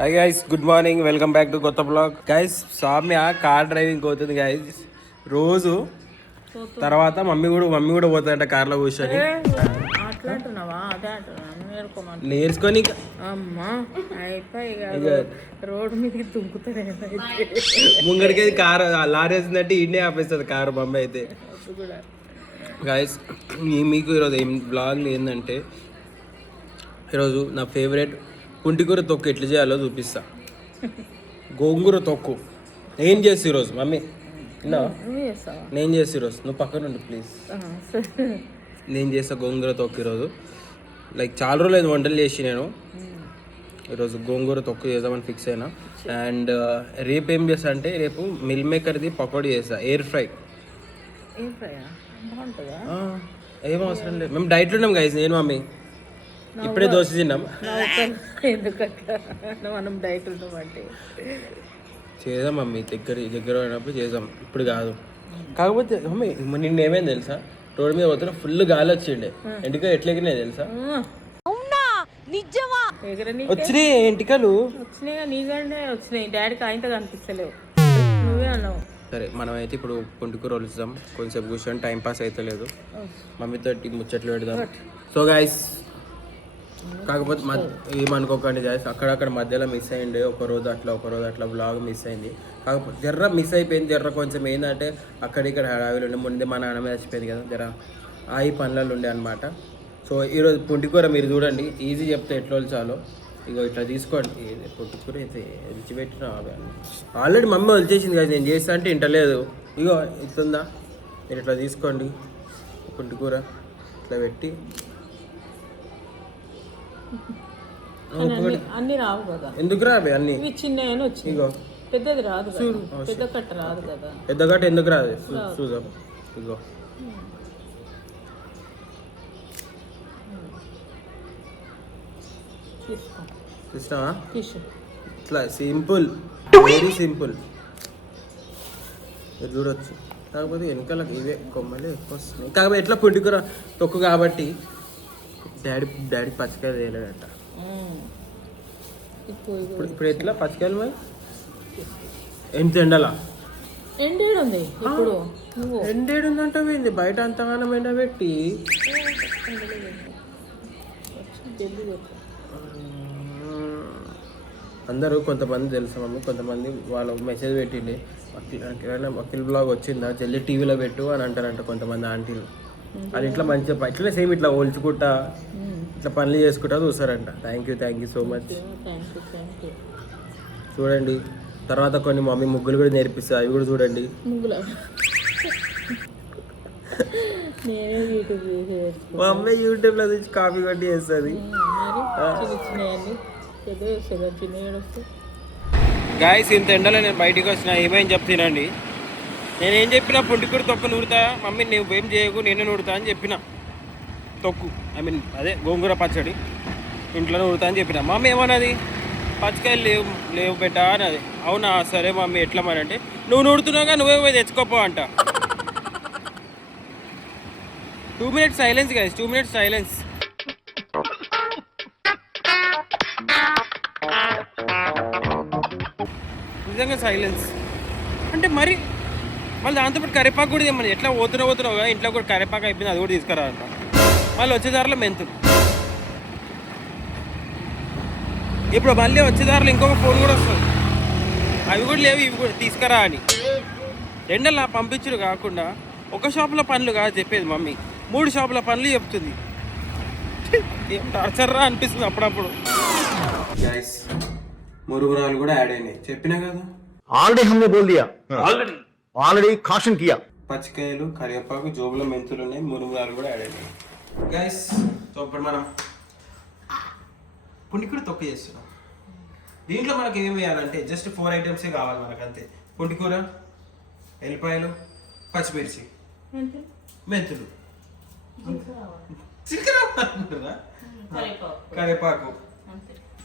Hi guys, good morning, welcome back to కొత్త blog. Guys, Soumya car driving పోతుంది guys రోజు. తర్వాత మమ్మీ కూడా పోతుందంట కార్లో కూర్చొని. నేర్చుకొని రోడ్ మీద దుంకుతుంది ముంగడికి కారు లారీ వేసిందంటే ఇండియా ఆపేస్తుంది కారు మమ్మీ అయితే. గైస్, మీకు ఈరోజు ఏం బ్లాగ్ ఏంటంటే, ఈరోజు నా ఫేవరెట్ పుంటికూర తొక్కు ఎట్లా చేయాలో చూపిస్తా. గోంగూర తొక్కు నేను చేసి ఈరోజు మమ్మీ నేను చేసి ఈరోజు నువ్వు పక్కన ఉండు ప్లీజ్. నేను చేస్తా గోంగూర తొక్కు ఈరోజు. లైక్ చాలా రోజులు వంటలు చేసి నేను ఈరోజు గోంగూర తొక్కు చేద్దామని ఫిక్స్ అయినా. అండ్ రేపు ఏం చేస్తా అంటే, రేపు మిల్ మేకర్ది పకోడీ చేస్తా, ఎయిర్ ఫ్రై. ఏం అవసరం లేదు, మేము డైట్లో ఉన్నాం గైస్. నేను మమ్మీ ఇప్పుడే దోశ తిన్నాం. మనం డైట్ ఉన్నామంటే చేద్దాం మమ్మీ, దగ్గర అయినప్పుడు చేద్దాం, ఇప్పుడు కాదు. కాకపోతే మమ్మీ నిన్న ఏమైంది తెలుసా, రోడ్డు మీద పోతున్నా ఫుల్ గాలి వచ్చిండే, ఎంటికలు ఎట్లెగినాయి తెలుసా? వచ్చినాయి ఎంటికలు వచ్చినాయి, నీకంటే వచ్చినాయి. డాడీకి ఆయనతో కనిపిస్తలేవు, నువ్వే అన్నావు. సరే, మనం అయితే ఇప్పుడు పుంటికూర వలుస్తాం. కొంచెంసేపు కూర్చొని టైం పాస్ అయితే లేదు, మమ్మీతో ముచ్చట్లు పెడదాం. సో గైస్, కాకపోతే ఏమనుకోకండి గైస్, అక్కడక్కడ మధ్యలో మిస్ అయ్యింది. ఒక రోజు అట్లా బ్లాగ్ మిస్ అయింది. కాకపోతే జర్ర మిస్ అయిపోయింది. కొంచెం ఏంటంటే అక్కడిక్కడ హడావిలు ఉండే, ముందే మా నాన్న మీద చచ్చిపోయింది కదా, జర ఈ పనులలో ఉండే అనమాట. సో ఈరోజు పుంటికూర మీరు చూడండి, ఈజీ చెప్తే ఎట్లా చాలో. ఇగో ఇట్లా తీసుకోండి, పుంటికూర అయితే విడిచిపెట్టిన ఆల్రెడీ మమ్మీ వచ్చేసింది కదా, నేను చేస్తా అంటే ఇంటలేదు. ఇగో ఇస్తుందా, మీరు ఇట్లా తీసుకోండి పుంటికూర, ఇట్లా పెట్టి. అన్ని రావు కదా, ఎందుకు రాబే అన్ని చిన్న ఇగో పెద్దది రాదు, పెద్ద కట్ట రాదు కదా. పెద్ద కట్ట ఎందుకు రాదు చూద్దాం. ఇగో చూసినావా, ఇట్లా సింపుల్, వెరీ సింపుల్, మీరు చూడొచ్చు. కాకపోతే వెనకాల ఇవే కొమ్మలు ఎక్కువ వస్తున్నాయి. కాకపోతే ఎట్లా పుంటికూర తొక్కు కాబట్టి డాడీ పచ్చికాయలు వేయలేదట. ఇప్పుడు ఎట్లా పచ్చికాయలు మరి ఎంత ఎండలా ఎండేడుంది ఇప్పుడు, ఎండేడుందంటే పోయింది బయట అంతగానం ఎండబెట్టి. అందరూ కొంతమంది తెలుసా మమ్మీ, కొంతమంది వాళ్ళు మెసేజ్ పెట్టింది, వకీల్ బ్లాగ్ వచ్చిందా జల్దీ టీవీలో పెట్టు అని అంటారంట కొంతమంది ఆంటీలు. అది ఇట్లా మంచిగా ఇట్లా సేమ్ ఇట్లా ఓల్చుకుంటా ఇట్లా పనులు చేసుకుంటా చూస్తారంట. Thank you so much. చూడండి, తర్వాత కొన్ని మమ్మీ ముగ్గులు కూడా నేర్పిస్తుంది, అవి కూడా చూడండి. మమ్మీ యూట్యూబ్లో నుంచి కాపీ కొట్టి చేస్తుంది. గాయస్, ఇంత ఎండలో నేను బయటికి వచ్చిన, ఏమైంది చెప్తానండి. నేనేం చెప్పినా పుంటికూర తొక్కు నూరుతా మమ్మీ, నువ్వు ఏం చేయకు నేనే నూరుతా అని చెప్పిన. తొక్కు అదే గోంగూర పచ్చడి ఇంట్లో నూరుతా అని చెప్పిన. మమ్మీ ఏమన్నది, పచ్చికాయలు లేవు బెట్టా అన్నది. అవునా, సరే మమ్మీ ఎట్లా మరి అంటే, నువ్వు నూరుతున్నావుగా నువ్వే పోయి తెచ్చుకోపో అంట. 2 minutes silence guys, 2 minutes silence. నిజంగా సైలెన్స్ అంటే మరి మళ్ళీ దాంతోపాటు కరివేపాకు కూడా తెమ్మని. ఎట్లా పోతున్నావుగా ఇంట్లో కూడా కరివేపాకు అయిపోయింది, అది కూడా తీసుకురాదంట. మళ్ళీ వచ్చేదారిలో మెంతులు. ఇప్పుడు మళ్ళీ వచ్చేదారిలో ఇంకొక ఫోన్ కూడా వస్తుంది, అవి కూడా లేవు ఇవి కూడా తీసుకురా అని. ఎండలా పంపించరు కాకుండా ఒక షాపులో పనులు కాదు చెప్పేది మమ్మీ, 3 షాపుల పనులు చెప్తుంది. ఏం టార్చర్రా అనిపిస్తుంది అప్పుడప్పుడు. మురుగురాలు కూడా యాడ్ అయినాయి, చెప్పినా కదా ఆల్రెడీ కాషన్ కియా. పచ్చికాయలు, కరివేపాకు, జోబుల మెంతులు ఉన్నాయి, మురుగురాలు కూడా యాడ్ అయినాయి. గైస్, సో ఇప్పుడు మనం పుంటికూర తొక్క చేస్తున్నాం. దీంట్లో మనకి ఏం వేయాలంటే జస్ట్ 4 ఐటమ్సే కావాలి మనకు, అంతే. పుంటికూర, ఎల్లిపాయలు, పచ్చిమిర్చి, మెంతులు, కరివేపాకు.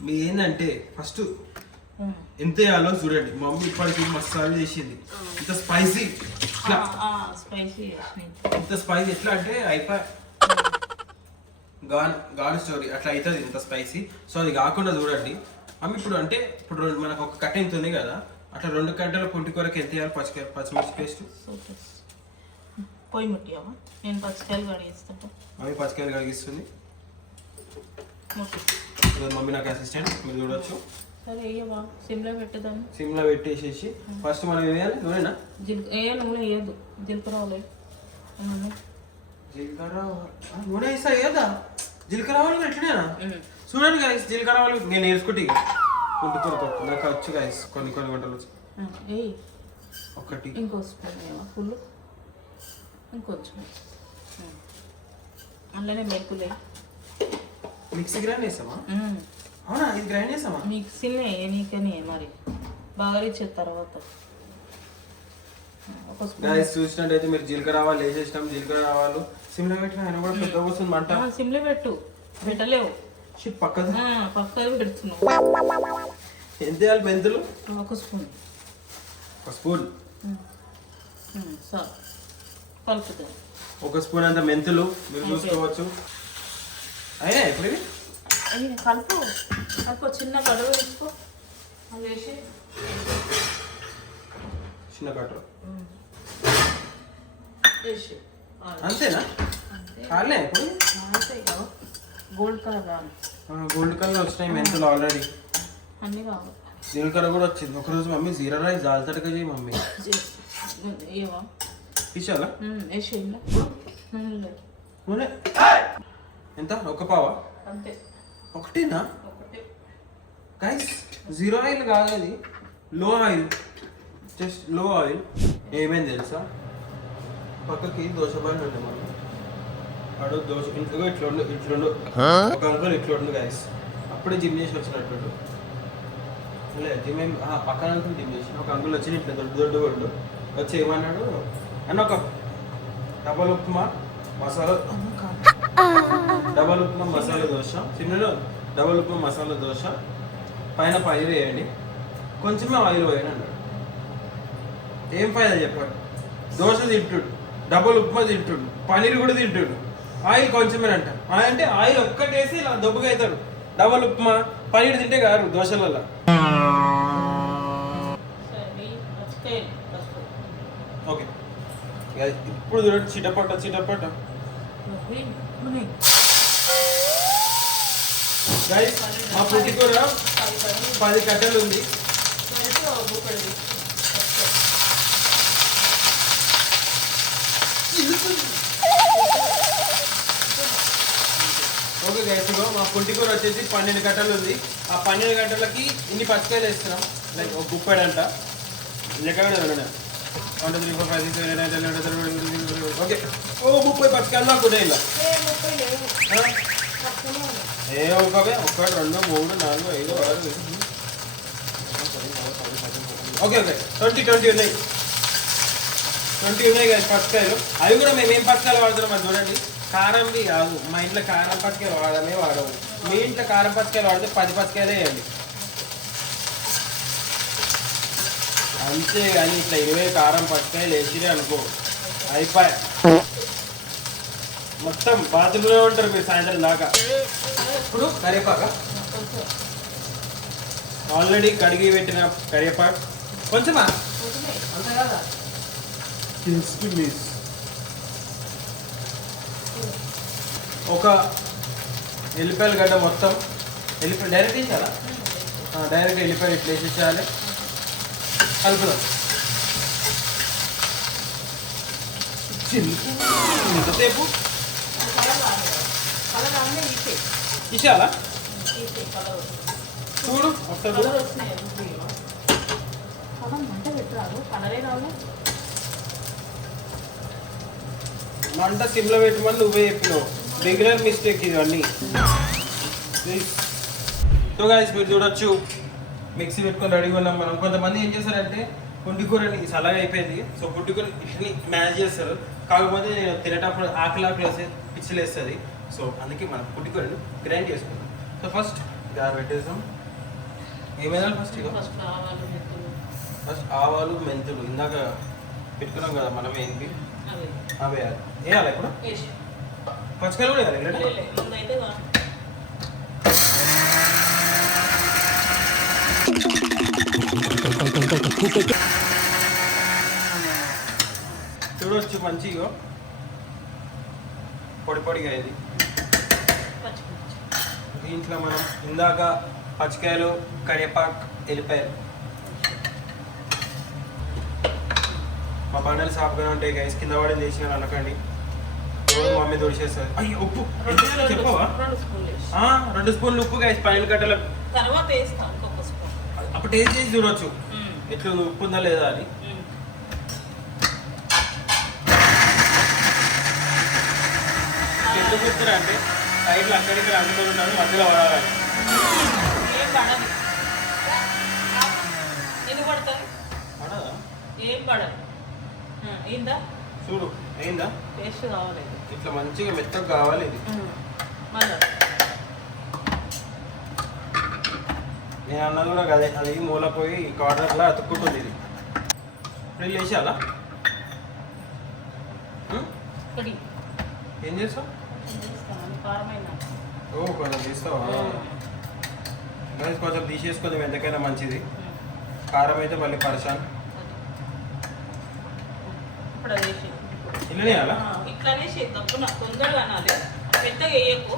మీ ఏంటంటే ఫస్ట్ ఎంత వేయాలో చూడండి. మమ్మీ ఇప్పటికి మసాలా చేసింది, ఇంత స్పైసీ, ఇంత స్పైసీ ఎట్లా అంటే అయిపోయి గాన్ స్టోరీ అట్లా అవుతుంది ఇంత స్పైసీ. సో అది కాకుండా చూడండి, అమ్మ ఇప్పుడు అంటే ఇప్పుడు మనకు ఒక కట్ట ఇంత ఉంది కదా, అట్లా 2 గంటల పుంటికూరకి ఎంత వేయాలి? పచ్చిమిర్చి పేస్ట్. పొయ్యి ముట్టియావా? నేను పచ్చికాయలు కడిగిస్తాను. మమ్మీ పచ్చికాయలు కడిగిస్తుంది. మమ్మీ నాకు అసిస్టెంట్, మీరు చూడొచ్చు. సరే వేయవా? సిమ్లో పెట్టేదాన్ని. సిమ్లో పెట్టేసేసి ఫస్ట్ మనం వేయాలి నూనెనా? నూనె వేయద్దు, జీలకర్ర ఆవాలు. జీలకర్ర నూనె వేస్తా వేయదా? జీలకర్ర ఆవాలు ఎట్లనేనా? చూడండి గాయస్, జీలకర్ర ఆవాలు నేను నేర్చుకుంటే పుంటికూరతో నాకు వచ్చు గాయస్, కొన్ని వంటలు వచ్చు. ఒకటి ఇంకో స్పూన్ వేయవా? ఫుల్ ఇంకొంచెం అందులోనే మెరుపులే. Mixie grind వేసామా? అవునా, ఇది గ్రైండ్ చేసామా? మిక్సీనే నీకని మరి బాగా ఇచ్చే తర్వాత ఒక స్పూన్. గాయస్ చూసినట్టయితే మీరు జీలకర్ర ఆవాలు వేసేసినాం. జీలకర్ర ఆవాలు సిమ్లో పెట్టిన ఆయన కూడా పెద్ద వస్తుంది మంట. సిమ్లో పెట్టు, పెట్టలేవు పక్కది పెడుతున్నావు. ఎంత వేయాలి? మెంతులు ఒక స్పూన్. సార్ కలుపుతాం. ఒక స్పూన్ అంత మెంతులు మీరు చూసుకోవచ్చు. అయినా ఇప్పుడు కలుపు కలుపు. చిన్న కడుగు వేసుకో, అది వేసి చిన్న కట్టు వేసి అంతేనా? కాలే ఇప్పుడు అంతే కదా. గోల్డ్ కలర్ కావాలి. గోల్డ్ కలర్ వచ్చినాయి మెంతులు ఆల్రెడీ. అన్నీ కావాలి. జీలకర్ర కూడా వచ్చింది. ఒకరోజు మమ్మీ జీరా రైస్ దాల్తడక చేయి మమ్మీ. ఏవా ఇచ్చాలా? వేసి నూనె ఎంత? ఒక పావా? అంతే. ఒకటేనా? ఒకటే గైస్, జీరో ఆయిల్ కాదు అది, లో ఆయిల్, జస్ట్ లో ఆయిల్. ఏమైంది తెలుసా, పక్కకి దోశ బండి ఉండే మనం అడు దోశ ఇంట్లో ఇట్లుండు ఒక అంకుల్ ఇట్లుండు గైస్. అప్పుడే జిమ్ చేసి వచ్చినట్టు లేదు జిమ్ ఏం పక్కన అంకుల్ జిమ్ చేసి ఒక అంకుల్ వచ్చి ఇట్లా దొడ్డు కొట్టు వచ్చి ఏమన్నాడు అన్న, ఒక డబల్ ఉప్మా మసాలా దోశ, చిన్నలో డబల్ ఉప్మా మసాలా దోశ, పైన పైరు వేయండి, కొంచెమే ఆయిల్ వేయండి అన్నాడు. ఏం ఫైదా చెప్పండి? దోశ తింటుడు, డబల్ ఉప్మా తింటుడు, పన్నీర్ కూడా తింటుడు, ఆయిల్ కొంచెమేనంట. అంటే ఆయిల్ ఒక్కటేసి ఇలా దొబ్బుగా అవుతాడు. డబల్ ఉప్మా పన్నీర్ తింటే కాదు దోశలలో. ఓకే ఇప్పుడు చూడండి, చిటపట గైస్. మా పుట్టికూర 10 కట్టెలు ఉంది. ఓకే గైస్, మా పుట్టికూర వచ్చేసి 12 కట్టెలు ఉంది. ఆ 12 గంటలకి ఇన్ని పచ్చికాయలు వేస్తున్నాం, లైక్ ఒక గుప్పెడంట లెక్క. 1 2 3 4 5 6 7 8 9 10 ఓకే. 30 పచ్చికాయలు నాకు ఉన్నాయి ఇలా. ఒకవే 1 2 3 4 5 6 ఓకే 20 ఉన్నాయి. 20 ఉన్నాయి కదా పచ్చికాయలు. అవి కూడా మేము ఏం పచ్చికాయలు వాడుతున్నాం అది చూడండి. కారంవి కాదు, మా ఇంట్లో కారం పచ్చికాయలు వాడము. మీ ఇంట్లో కారం పచ్చికాయలు వాడితే 10 పచ్చికాయలే వేయండి అంతే. కానీ ఇట్లా 20 కారం పచ్చికాయలు వేసిరే అనుకో అయిపోయా, మొత్తం బాత్రూంలో ఉంటారు మీరు సాయంత్రం దాకా. ఇప్పుడు కరివేపాక ఆల్రెడీ కడిగి పెట్టిన కరివేపాకు కొంచెమా అంతే కదా. ఒక ఎల్లిపాయల గడ్డ మొత్తం ఎల్లిపాయ డైరెక్ట్ వేసేయాలా? డైరెక్ట్ ఎల్లిపాయలు ఇట్లా వేసేసేయాలి. కలుపుదాం. ఎంతసేపు ఇచ్చేయాలా? చూడు ఒకసారి మంట సిమ్లో పెట్టమని నువ్వే చెప్పినావు. రెగ్యులర్ మిస్టేక్ ఇవన్నీ. సో గైస్ మీరు చూడొచ్చు, మిక్సీ పెట్టుకొని రెడీగా ఉన్నాం మనం. కొంతమంది ఏం చేస్తారంటే పుంటికూరని చల్లగా అయిపోయింది, సో పుంటికూర ఇట్ని మ్యాచ్ చేస్తారు. కాకపోతే నేను తినేటప్పుడు ఆకులు వస్తే పిచ్చిలేస్తుంది. సో అందుకే మనం పుంటికూరని గ్రైండ్ చేసుకుంటాం. సో ఫస్ట్ గారు పెట్టేసాం. ఏమైనా ఫస్ట్ ఆవాలు మెంతులు ఇందాక పెట్టుకున్నాం కదా మనం, ఏంటి అవి వేయాలి. ఇప్పుడు పచ్చికాయలు కూడా వేయాలి. చూడవచ్చు మంచిగా పొడి పొడిగా ఇది. దీంట్లో మనం ఇందాక పచ్చికాయలు, కరివేపాకు, ఎల్లిపాయలు. మా బండలు సాఫ్గానే ఉంటాయి గైస్. కింద పడి చేసిన అనకండి, మమ్మీ దొరిచేస్తుంది. అయ్యో ఉప్పు చెప్పవా? 2 స్పూన్లు ఉప్పు గైస్ పైన గడ్డలకు. తర్వాత వేస్తాం ఇంకొక స్పూన్. అప్పుడు టేస్ట్ చేసి చూడవచ్చు ఎట్లా ఉప్పు ఉందా లేదా అని. ఎందుకు చెప్తారా అంటే సైడ్లో అక్కడికి అందులో ఉంటారు, మధ్యలో పడాలని. ఏం పడదు. ఎందుకు పడుతుంది? పడదా? ఏం పడదు. అయిందా? చూడు అయిందా? టేస్ట్ కావాలి ఇట్లా మంచిగా మెత్తగా కావాలి ఇది. మళ్ళా నేను అన్నది కూడా కదే, అది మూల పోయి కార్నర్లా అతుక్కుంటుంది ఇది. ఇప్పుడు వేసేయాలా? ఏం చేస్తావు? ఓ కొంచెం తీస్తావా? కొంచెం తీసేసుకుందాం, ఎంతకైనా మంచిది. కారం అయితే మళ్ళీ పరిశాన్. ఇట్లనే వేయాలా? ఇట్లానే చేద్దాం. తొందరగా అనాలి, పెద్దగా వేయకు.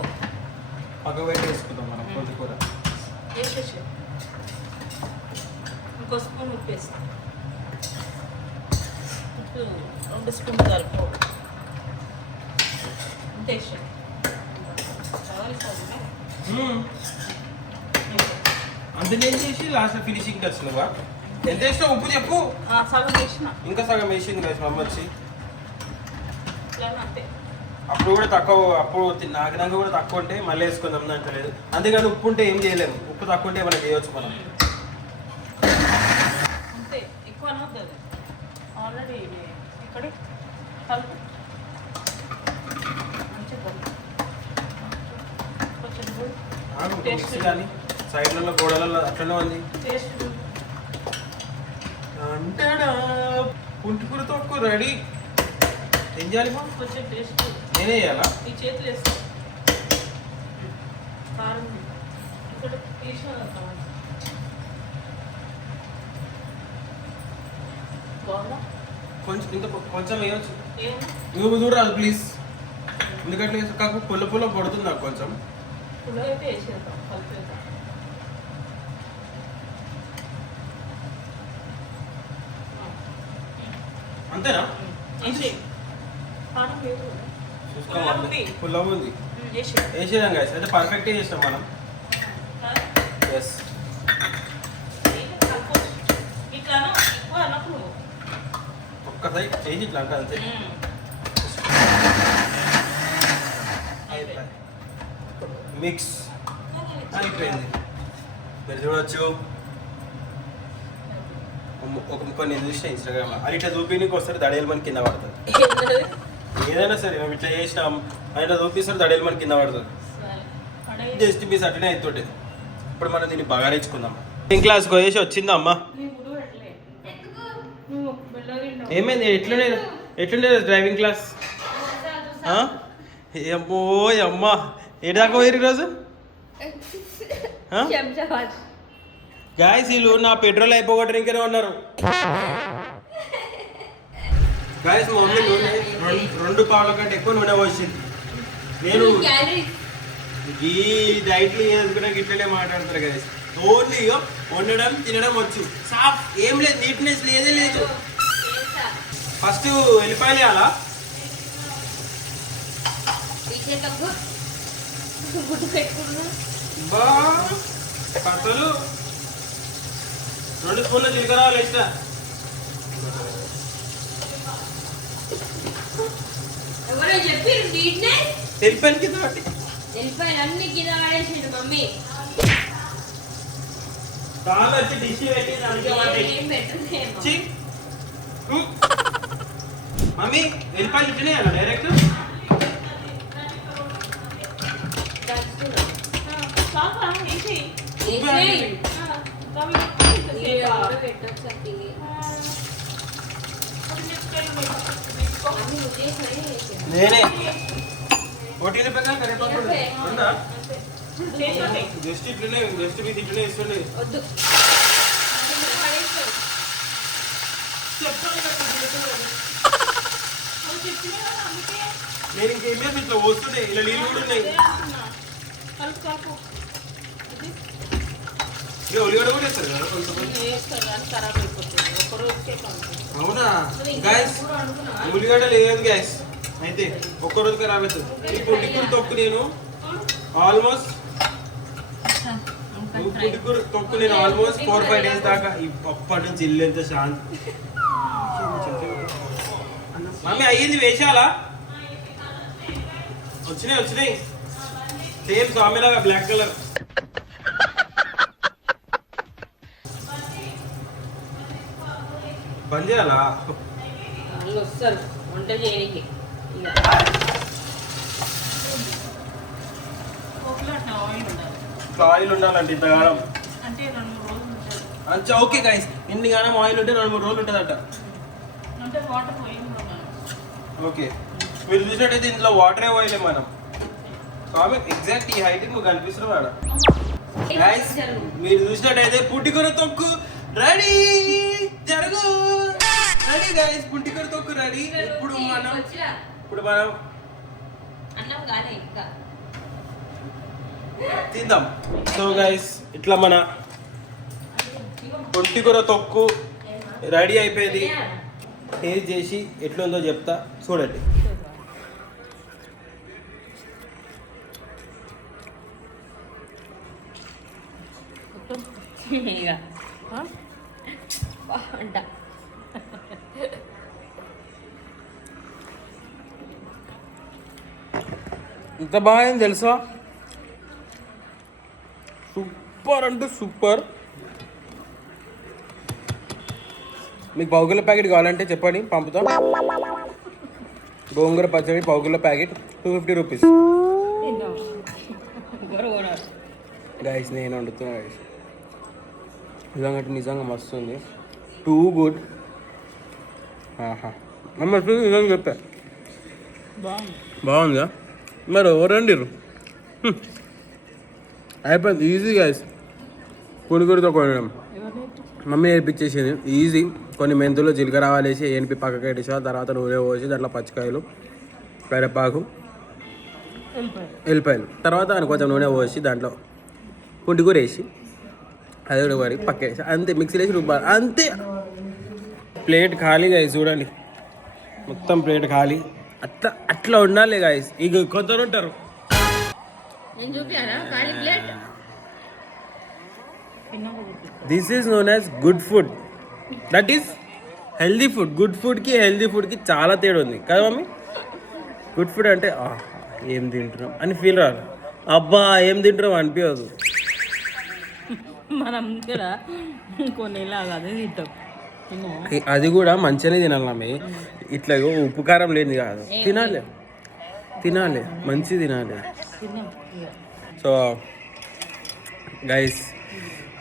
పక్క వైపు వేసుకుందాం మనం కొంచెం కూర. వేసేసి ఇంకో స్పూన్ ఉప్పు వేస్తాం. ఉప్పు 2 స్పూన్లు కలుపు. అంతే అంత నేను చేసి లాస్ట్ ఫినిషింగ్ టచ్ నువ్వా? ఎంత వేసినా ఉప్పు చెప్పు. సగం వేసిన, ఇంకా సగం వేసింది కదా మమ్మీ వచ్చి. అంతే. అప్పుడు కూడా తక్కువ, అప్పుడు నాకినాక కూడా తక్కువ ఉంటే మళ్ళీ వేసుకుందాం అంటే లేదు. అంతేగాని ఉప్పు ఉంటే ఏం చేయలేము, ఉప్పు తక్కువ ఉంటే ఏమైనా చేయవచ్చు మనం. అంతే, ఎక్కువ అనొద్దు. ఆల్రెడీ ఇక్కడ కలుపు మంచిగా కొంచెం కానీ సైడ్లలో గోడలలో అట్లనే ఉంది. టేస్ట్ అంటాడా పుంటికూర తొక్కు రెడీ. ఏం చేయాలి? కొంచెం టేస్ట్ నేనే వేయాలా? ఈ చేతులు వేస్తాం. కారం ఇక్కడ తీసిన బాగుందా? కొంచెం ఇంత కొంచెం వేయచ్చు. ఏం నువ్వు చూడరాదు ప్లీజ్. ఎందుకంటే కాకు పుల్ల పుల్ల పడుతుంది నాకు కొంచెం. పుల్ల అయితే వేసేద్దాం, కలిపేద్దాం. అంతేనా? కారం లేదు, చూసుకోవాలి. పుల్లగా ఉంది. వేసేదాం గాయస్. అయితే పర్ఫెక్ట్గా చేసినాం మనం. ఎస్. ఇట్లాను ఎక్కువ అన్నప్పుడు ఒక్కసారి చేసి ఇట్లా అంటే అంతే. మిక్స్ అయిపోయింది. మీరు చూడవచ్చు. ఒక కొన్ని చూసిన ఇన్స్టాగ్రామ్ అది ఇట్లా చూపించడానికి వస్తారు, దడేలు మన కింద పడుతుంది. ఏదైనా సరే మేము ఇట్లా చేసినాం అట్లా చూపిస్తారు, దడేలు మన కింద పడుతుంది. జస్ట్ పీస్ అట్లనే అవుతుంటే. ఇప్పుడు మనం దీన్ని బగారించుకుందాం. క్లాస్కి పోయేసి వచ్చిందా అమ్మ? ఏమైంది? ఎట్లుండే డ్రైవింగ్ క్లాస్? అమ్మో అమ్మ, ఏడు దాకా పోయారు ఈరోజు? గాయస్ వీళ్ళు నా పెట్రోల్ అయిపోగొట్టడానికనే ఉన్నారు. గాయస్ మా మమ్మీ నూనె 2 పావుల కంటే ఎక్కువ నూనె పోసింది. నేను ఈ డైట్లు చేసుకున్నా ఇట్లనే మాట్లాడతారు గాయస్. ఓన్లీ వండడం తినడం వచ్చు, సాఫ్ ఏం లేదు, నీట్నెస్ లేదే లేదు. ఫస్ట్ వెళ్ళిపోయాలి అలా కథలు. 2 స్పూన్ల జీలకర్ర వేస్తా. వెళ్ళిపోయాను కింద పట్టి. కాళ్ళు వచ్చి డిష్ పెట్టి మమ్మీ వెళ్ళిపోయి ఇట్లనే డైరెక్ట్. నేనే పోటీల ప్రకారం కరివేపాకు ఉందా? జస్ట్ ఇట్లనే, జస్ట్ మీరు ఇట్లనే ఇస్తుండే. నేను ఇంకేమే ఇట్లా వస్తుండే ఇలా నీళ్ళు కూడా ఉన్నాయి ఇక ఉల్లిగడ్డ కూడా వేస్తారు కదా అవునా గ్యాస్ ఉల్లిగడ్డ లేదు గ్యాస్ అయితే ఒక్కరోజు ఖరాబ్ అవుతుంది ఈ పుట్టికూరు తొక్కు నేను ఆల్మోస్ట్ 4-5 days దాకా అప్పటి నుంచి ఇల్లు ఎంత శాంతి మమ్మీ అయ్యింది వేషాలా వచ్చినాయి సేమ్ స్వామిలాగా బ్లాక్ కలర్ బంద్ చేయాలా వస్తారు వంట చేయడానికి ఆయిల్ ఉండాలండి ఇంతగానం అంటే 2-3 రోజులు ఉంటుంది అంచా ఓకే గైస్ ఇన్ని గానం ఆయిల్ ఉంటే 2-3 రోజులు ఉంటుందట అంటే వాటర్ పోయి ఓకే మీరు చూసినట్టయితే ఇందులో వాటరే పోయలే మనం స్వామి ఎగ్జాక్ట్ ఈ హైట్ నువ్వు కనిపిస్తున్నావు మేడం గైస్ మీరు చూసినట్టయితే పుట్టికూర తొక్కు రెడీ జరుగు రెడీ గైస్ పుట్టికూర తొక్కు రెడీ ఇప్పుడు మనం అన్నం కాలే ఇంకా తిందాం సో గైస్ ఇట్లా మన పుట్టికూర తొక్కు రెడీ అయిపోయింది టేస్ట్ చేసి ఎట్లుందో చెప్తా చూడండి ఇంత బాగా తెలుసా సూపర్ అంటే సూపర్ మీకు పావుకిలో ప్యాకెట్ కావాలంటే చెప్పండి పంపుతాం గోంగూర పచ్చడి పావుకిలో ప్యాకెట్ 250 రూపీస్ గైస్ నేను వండుతున్నా గైస్ నిజంగా మస్తు ఉంది టూ గుడ్ నిజంగా చెప్పా బాగుందా మరి ఎవరండిరు అయిపోయింది ఈజీ గైస్ పులిగూరతో కొనడం మమ్మీ నేర్పించేసింది ఈజీ కొన్ని మెంతులు జీలకర్ర ఆవాలు వేసి ఏనిపి పక్కకి పెట్టేసా తర్వాత నూనె పోసి దాంట్లో పచ్చికాయలు కరివేపాకు ఎల్లిపాయలు తర్వాత కొంచెం నూనె పోసి దాంట్లో పుంటికూర వేసి అది కూడా వరకు పక్క వేసి అంతే మిక్సీ వేసి రుబ్బాలి అంతే ప్లేట్ ఖాళీ గాయస్ చూడండి మొత్తం ప్లేట్ ఖాళీ అట్లా ఉండాలి గాయస్ ఇక కొందరు ఉంటారు this is known as good food that is healthy food good ఫుడ్కి హెల్దీ ఫుడ్కి చాలా తేడా ఉంది కదా మమ్మీ గుడ్ ఫుడ్ అంటే ఏం తింటున్నాం అని ఫీల్ రాదు అబ్బా ఏం తింటున్నాం అనిపించదు మనం కూడా కొన్ని అదే తింటాం అది కూడా మంచిగానే తినాలి మమ్మీ ఇట్లా ఉప్పు కారం లేని కాదు తినాలి మంచి తినాలి సో గైస్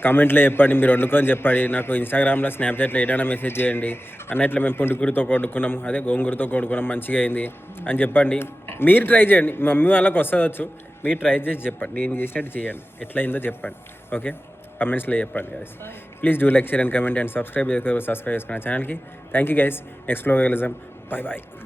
కామెంట్లో చెప్పండి మీరు వండుకొని చెప్పండి నాకు ఇన్స్టాగ్రామ్లో స్నాప్చాట్లో ఏదైనా మెసేజ్ చేయండి అన్నట్లు మేము పుండుకూరతో కొడుకున్నాము అదే గోంగూరతో కొడుకున్నాం మంచిగా అయింది అని చెప్పండి మీరు ట్రై చేయండి మమ్మీ వాళ్ళకి వస్తుందొచ్చు మీరు ట్రై చేసి చెప్పండి నేను చేసినట్టు చేయండి ఎట్లా అయిందో చెప్పండి ఓకే కమెంట్స్లో చెప్పండి guys please do like share and comment and subscribe చేసుకుని ఛానల్కి థ్యాంక్ యూ గైస్ నెక్స్ట్ లో వెళ్దాం బాయ్